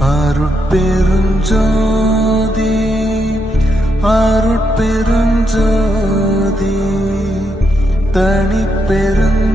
அருட்பெருஞ்சோதி அருட்பெருஞ்சோதி தனிப்பெருங்கரு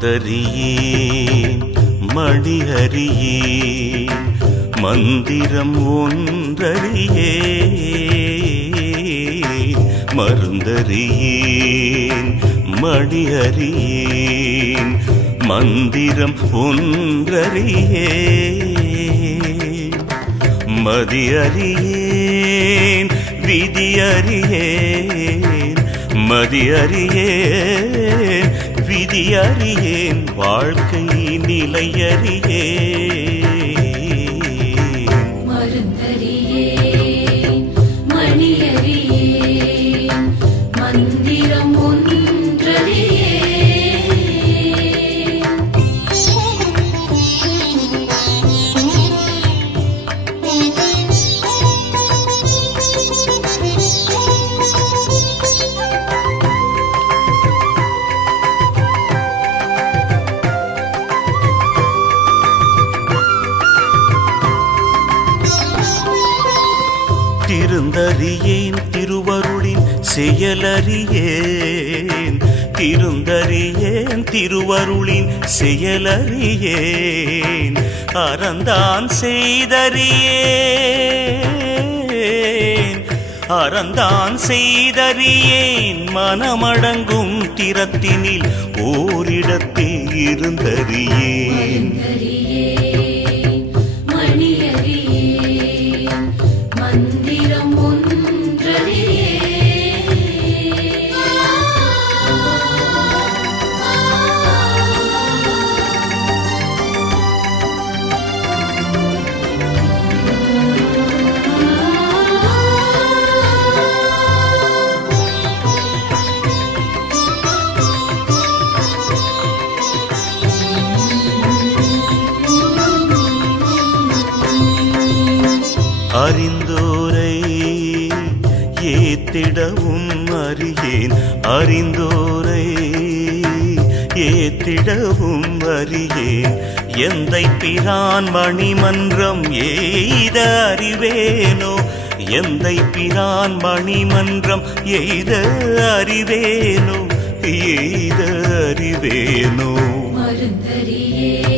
மாந்தரியேன் மணியறியேன் மந்திரம் ஒன்றறியே. மருந்தறியேன் மணியறியேன் மந்திரம் ஒன்றறியே. மதியறியேன் விதியறியேன் மதியறியேன் விதியறியேன் வாழ்க்கை நிலையறியேன். செயலறியேன். திருந்தறியேன் திருவருளின் செயலறியேன். அறந்தான் செய்தறியேன். அறந்தான் செய்தறியேன். மனமடங்கும் திறத்தினில் ஓரிடத்தில் இருந்தறியேன். ஏத்திடவும் அறியேன். அறிந்தோரை ஏத்திடவும் அறியேன். எந்தை பிரான் மணிமன்றம் எய்த அறிவேனோ? எந்தை பிரான் மணிமன்றம் எய்த அறிவேனோ? எய்த அறிவேனோ? மருந்தறியே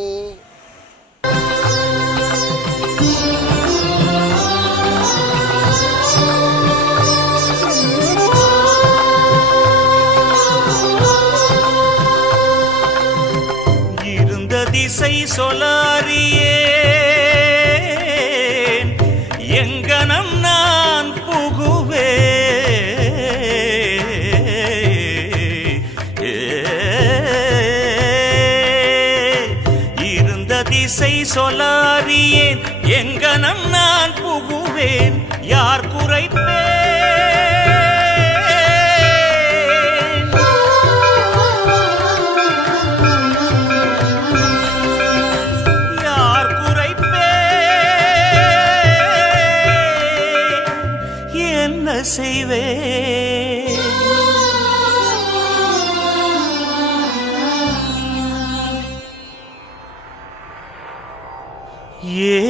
சொலாரியேன் எங்கனம் நான் புகுவே இருந்த திசை சொலாரியேன் எங்கனம் நான் புகுவேன். யார் குறைப்பேன்?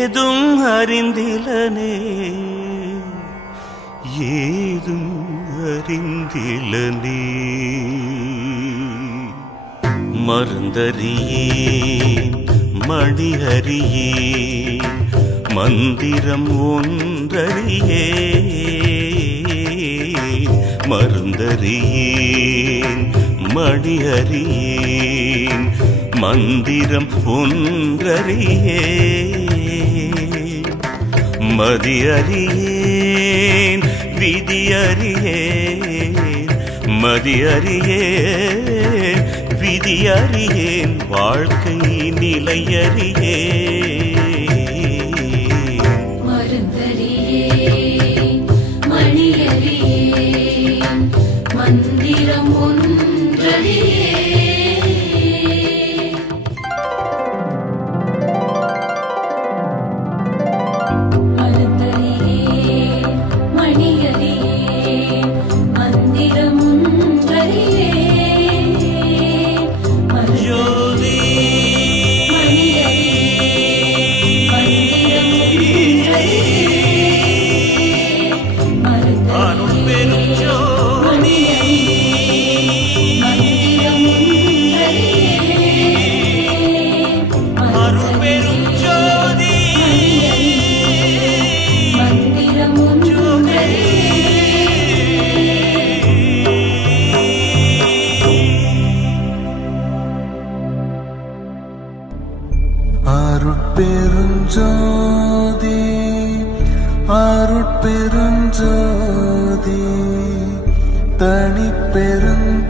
ஏதும் அறிந்திலனே ஏதும் அறிந்திலனே. மருந்தறியேன் மணியறியேன் மந்திரம் ஒன்றறியே மருந்தறியேன் மணியறியேன் மந்திரம் ஒன்றறியே மதி அறியேன் விதி அறியேன் மதி அறியேன் விதி அறியேன் வாழ்க்கை நிலை அறியேன். பெருஞ்சோதி தனி பெருஞ்சோதி